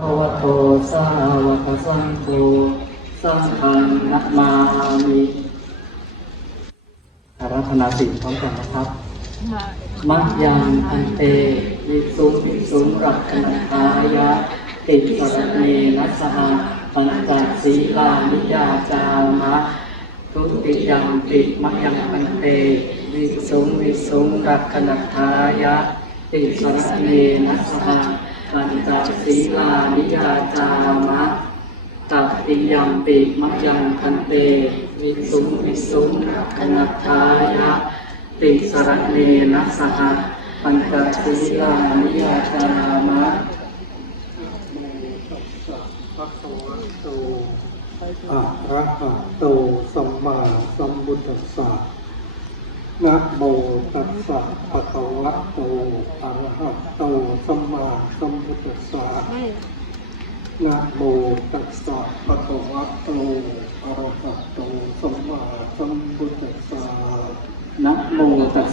ภวะโตสาวกสังโฆสังฆังนะมามิอารัธนาสิ่งพร้อมกันนะครับ มัจยังอันเตวิสุวิสุรักขณทายะ ติสรเนนัสหะปัญจศีลานิยาจามะ ทุติยังปิมัจยังอันเตวิสุวิสุรักขณทายะ ติสรเนนัสหะ ปัญจศีลานิยาจามะตัตติยัมปิมัจยังคันเต วิสุงวิสุงรักขณทายะ ติสรเนนะสหปัญจศีลานิยาจามะภะคะวะโตอะระหะโตสัมมาสัมพุทธัสสะนะโมตัสสะภะคะวะโต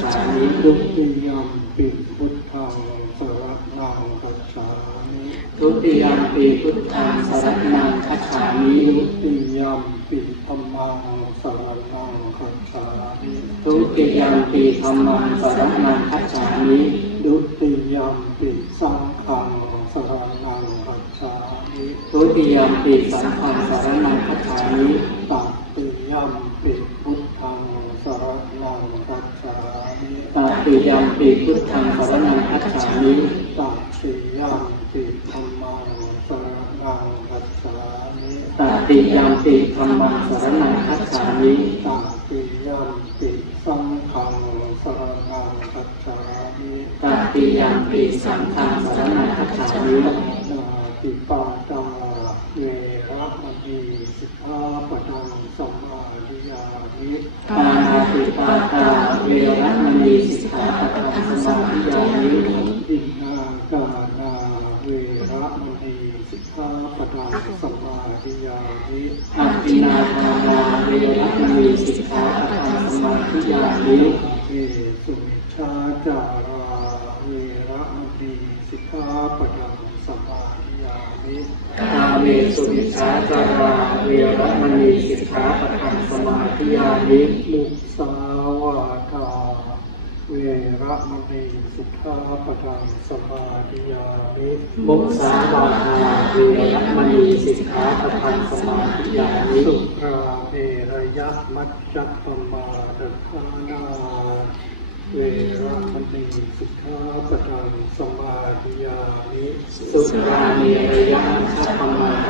จฉามิสังฆังสรณังคัจฉามิดุติยัมปิพุทธังสรณังคัจฉามิทุติยมปีพุทธังสรณังคัจฉามิดุติยัมปิธัมมังสรณังคัจฉามิทุติยมปีธรรมังสรณังคัจฉามิดุติยัมปิสังฆังสรณังคัจฉามิทุติยมปีสังฆังสรณังคัจฉามิ ตัติยัมปิพุทธังสรณังคัจฉามิ ตติยมปีพุทธังสารณังคัจฉามิตัติยัมปิธัมมังสารณังคัจฉามิตัติยมปีธรรมังสารณังคัจฉามิตัติยัมปิสังฆังสารณังคัจฉามิตัติยมปีสังฆังสารณังคัจฉามินาติปาตาเวระมณีสิกขาปดังสมาธิยามิ ปานาติปาตาเวรมณีสิกขาปะทังสมาธิยามิอินนากานาเวรมณีสิกขาปดังสมาธิยามิอัปปินาทานาเวรมณีสิกขาปะทังสมาธิยามิเอสุมิชาจาราเวรมณีสิกขาปดังสมาธิยามิกาเมสุมิชาจาราเวรมณีสิกขาปะ ทังสมาธิยามิมุสาวาทาเวระมณีสิกขาปดังสมาธิยามิมุสาวาทาเวรมณีสิกขาปะทังสมาธิยามิสุราเมระยะมัจจปมาดทานาเวระมณีสิกขาปดังสมาธิยามิสุราเมรยะมัชฌปมาทานาเว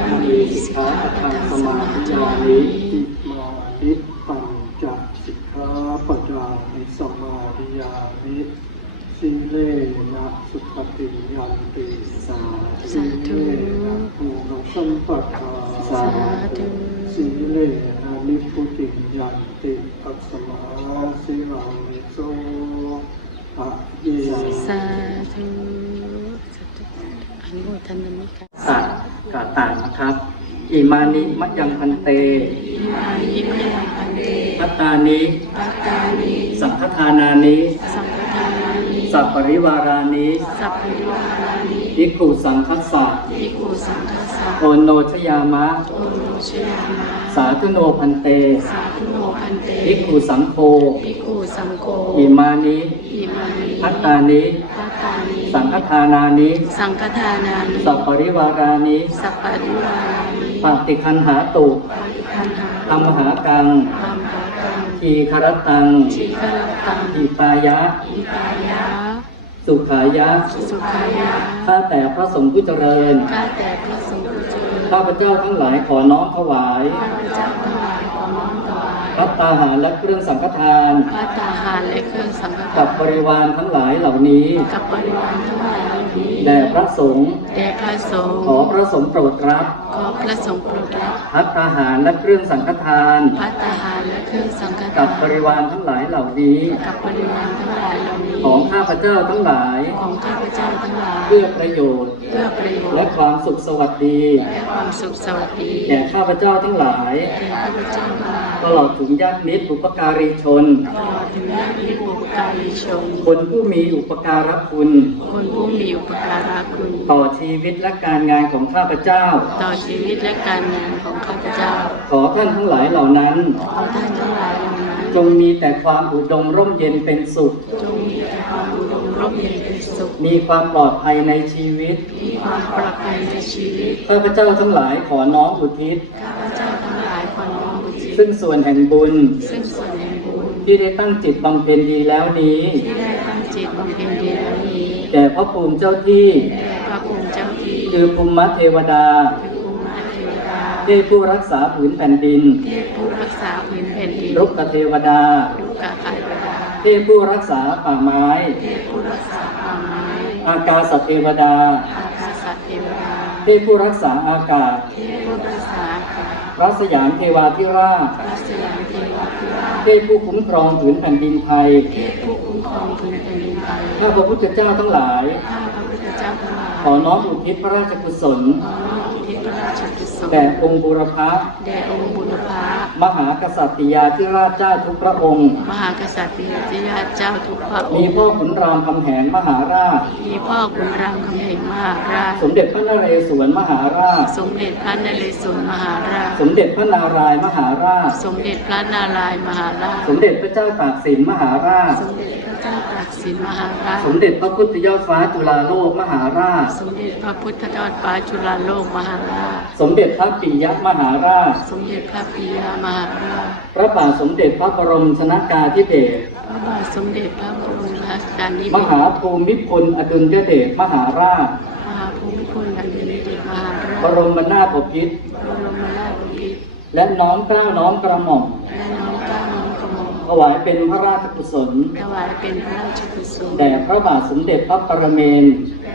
รมณีสิกขาทังสมาธิยามิอิมานิปัญจสิกขาปดานิสมาธิยามิสิเลนะสุขติยันติสาสิเลนะภูมิสัมปทาสาธุสิเลนะนิพุติยันติปัสมาสิลังโสอะเยสาธุสาธุอนุโมทนามิค่ะสัตว์ กาต่างนะครับ อิมานิมัจยังพันเตยิมยังพันเตพัตตานิปัตตานิสังฆทานานิสังฆทานานิสัพปริวารานิสัพพิวารานิ ภิกขุสังคัสสะภิกขุสังฆสสะโอนโนชยามะโอโนชยามาสาธุโนพันเต สาธุโนพันเตภิกขุสังโฆภิกขุสังโฆอิมานิอิมานิพัตตานิปัตตานิ สังฆทานานิ สังฆทานานิ สัพปริวารานิ สัพปริวารานิปฏิคันหาตุปฏิคันหาธรรมหากังธรรมหากังทีคารตังชีครตังอิปายะอิปายะ สุขายะ สุขายะ ข้าแต่พระสงฆ์ผู้เจริญ ข้าแต่พระสงฆ์ผู้เจริญ ข้าพเจ้าทั้งหลายขอน้อมถวาย ข้าพเจ้าทั้งหลายขอน้อมถวายพัตตาหารและเครื่องสังฆทานพระตาหารานและเครื่องสังฆกัทาบนบริวารทั้งหลายเหล่านี้ กับบริวารทั้งหลายเหล่านี้แด่พระสงฆ์แด่พระสงฆ์ขอพระสงฆ์โปรดรับ ขอพระสงฆ์โปรดรับพัฒหารและเครื่องสังฆทานพัตตาหารและเครื่องสังฆกัทาบนบริวารทั้งหลายเหล่านี้ กับบริวารทั้งหลายเหล่านี้ ของข้าพเจ้าทั้งหลาย ของข้าพเจ้าทั้งหลาย เพื่อประโยชน์ เพื่อประโยชน์ และความสุขสวัสดี และความสุขสวัสดีแก่ข้าพเจ้าทั้งหลายแก่ข้าพเจ้าทั้งหลาย ตลอดถึงญาติมิตรบุปการีชน ตลอดถึงญาติมิตรบุพการีชน คนผู้มีอุปการะคุณ คนผู้มีอุปการะคุณ ต่อชีวิตและการงานของข้าพเจ้า ต่อชีวิตและการงานของข้าพเจ้า ขอท่านทั้งหลายเหล่านั้น ขอท่านทั้งหลายเหล่านั้น จงมีแต่ความอุดมร่มเย็นเป็นสุข จงมีแต่ความอุดมร่มเย็นเป็นสุข มีความปลอดภัยในชีวิต มีความปลอดภัยในชีวิต ข้าพเจ้าทั้งหลายขอน้อมอุทิศ ข้าพเจ้าทั้งหลายขอน้อมอุทิศ ซึ่งส่วนแห่งบุญ ซึ่งส่วนแห่งบุญ ที่ได้ตั้งจิตบำเพ็ญดีแล้วนี้ที่ได้ตั้งจิตบำเพ็ญดีแล้วนี้ แด่พระภูมิเจ้าที่แด่พระภูมิเจ้าที่คือภูมิเทวดา คือภูมิเทวดาเทพผู้รักษาผืนแผ่นดิน เทพผู้รักษาพื้นแผ่นดินรุกเทวดาลูกกาเทวดา เทพผู้รักษาป่าไม้ เทพผู้รักษาป่าไม้ อากาศเทวดา อากาศเทวดา เทพผู้รักษาอากาศ เทพผู้รักษาอากาศพระสยามเทวาธิราชพระสยาม เทวาธิราชเทพผู้คุ้มครองผืนแผ่นดินไทยเทพผู้คุ้มครองพื้นแผ่นดินไทยข้าพระพุทธเจ้าทั้งหลายข้าพระพุทธเจ้าทั้งหลาย ขอน้อมอุทิศพระราชกุศล ขอน้อมอุทิศพระราชกุศลแด่องค์บุรพะแด่องค์บุรพามหากษัตริยาธิราชเจ้าทุกพระองค์ มหากษัตริย์ที่ญาติเจ้าทุกพระองมีค์พ่อขุนรามคำแหงมหาราช มีพ่อขุนรามคำแหงมหาราช สมเด็จพระนเรศวรมหาราช สมเด็จพระนเรศวรมหาราช สมเด็จพระนารายณ์มหาราช สมเด็จพระนารายณ์มหาราช สมเด็จพระเจ้าตากสินมหาราช สมเด็จพระเจ้าตากสินมหาราช สมเด็จพระพุทธยอดฟ้าจุฬาโลกมหาราช สมเด็จพระพุทธยอดฟ้าจุฬาโลกมหาราชสมเด็จพระปิยมหาราช สมเด็จพระปิยมหาราช พระบาทสมเด็จพระบรมชนากาธิเบศร พระบาทสมเด็จพระบรมราชกานิมเบศหาภูมิพลอดุลยเดชมหาราช มหาภูมิพลอดุลยเดชมหาราช บรมนาถบพิตรบรมราชบพิตร และน้อมเกล้าน้อมกระหม่อม และน้อมเกล้าน้อมกระหม่อม ถวายเป็นพระราชกุศล ถวายเป็นพระราชกุศล แด่พระบาทสมเด็จพระปรเมน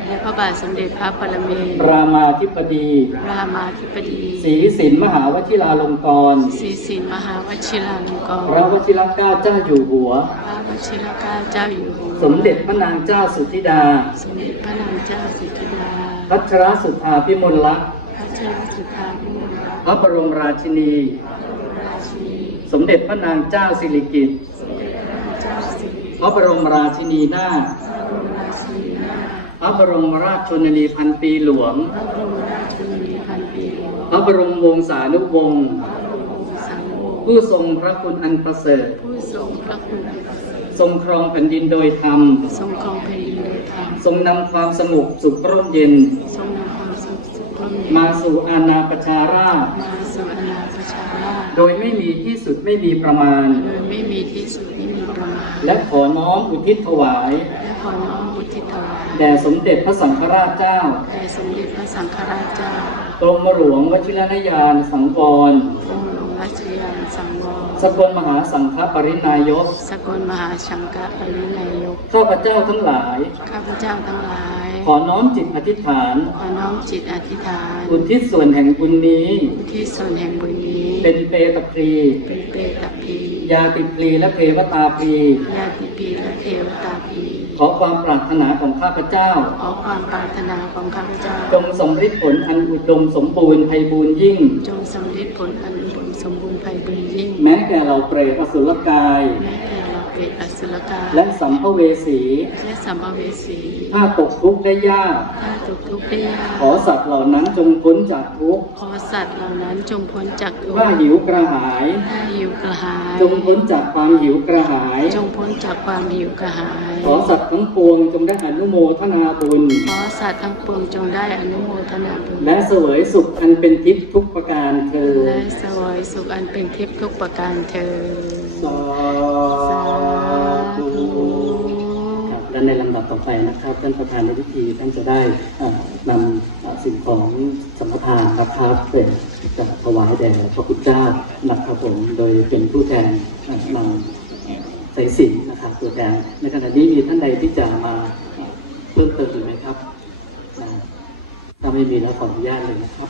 และพระบาทสมเด็จพระปรเมนรามาธิบดี รามาธิบดีศรีสินมหาวชิราลงกรณ์ศรีสินมหาวชิราลงกรพระณ์วชิรเกล้าเจ้าอยู่หัว พระวชิรเกล้าเจ้าอยู่หัวสมเด็จพระนางเจ้าสุธิดา สมเด็จพระนางเจ้าสิทธิดาพัชรสุธาพิมลลักษณ์พระเจ้าสุธาพิมลรัตน์พระบรมราชินี ราชินีสมเด็จพระนางเจ้าสิริกิติ์สมเด็จพระนางเจ้าสิริพระบรมราชินีนาถ พระบรมราชินีนาถพ ระบรมราชชนนีพันปีหลวงพระบรมราชชนนีพันปีหลวง พระบรมวงศานุวงศ์พระบรมวงศานุวงศ์ผู้ทรงพระคุณอันประเสริฐผู้ทรงพระคุณอันประเสริฐ ทรงครองแผ่นดินโดยธรรม ทรงครองแผ่นดินโดยธรรมทรงนำความสงบสุขร่มเย็นทรงนำความสุขสุขร่มเย็น มาสู่อาณาประชาราษฎร์มาสู่อาณาประชาราษฎร์โดยไม่มีที่สุดไม่มีประมาณโดยไม่มีที่สุดไม่มีประมาณ และขอน้อมอุทิศถวาย และขอน้อมอุทิศถวายแด่สมเด็จพระสังฆราชเจ้า แด่สมเด็จพระสังฆราชเจ้ากรมหลวงวชิรนยานสังวรองค์หลวงรัชยานสังวร สกลมหาสังฆปรินายก สกลมหาชังกะปรินายก ข้าพเจ้าทั้งหลาย ข้าพเจ้าทั้งหลาย ขอน้อมจิตอธิษฐาน ขอน้อมจิตอธิษฐานอุทิศส่วนแห่งบุญนี้ที่ส่วนแห่งบุญนี้ เป็นเปตพรีเป็นเปตพียาติพรีและเพวตาพรีญาติพีและเทวตาพีขอความปรารถนาของข้าพเจ้า ขอความปรารถนาของข้าพเจ้า จงสมฤทธิ์ผลอันอุดมสมบูรณ์ไพบูรณ์ยิ่ง จงสำเร็จผลอันอุดมสมบูรณ์ไพบูรณ์ยิ่ง แม้แก่เราเปรตอสุรกาย แม้แต่ เราเกิดอสุรกายและสัมภเวสี และสัมภเวสีถ้าตกทุกข์ได้ยาก ถ้าตกทุกข์ได้ยาก ขอสัตว์เหล่านั้นจงพ้นจากทุกข์ ขอสัตว์เหล่านั้นจงพ้นจากทุกถ้าข์หิวกระหาย ถ้าหิวกระหาย จงพ้นจากความหิวกระหาย จงพ้นจากความหิวกระหาย ขอสัตว์ทั้งปวงจงได้อนุโมทนาบุญ ขอสัตว์ทั้งปวงจงได้อนุโมทนาบุญ และเสวยสุขอันเป็นทิพย์ทุกประการเธอญและสวยสุขอันเป็นทิพย์ทุกประการเธอ ต่อไปนะครับท่านประธานในพิธีท่านจะได้นำสิ่งของสังฆทานนะครับเป็นจะถวายแด่พระพุทธเจ้านะครับผมโดยเป็นผู้แทนนำใส่สินนะครับตัวแทนในขณะนี้มีท่านใดที่จะมาเพิ่มเติมอีกไหมครับถ้าไม่มีแล้วขออนุญาตเลยนะครับ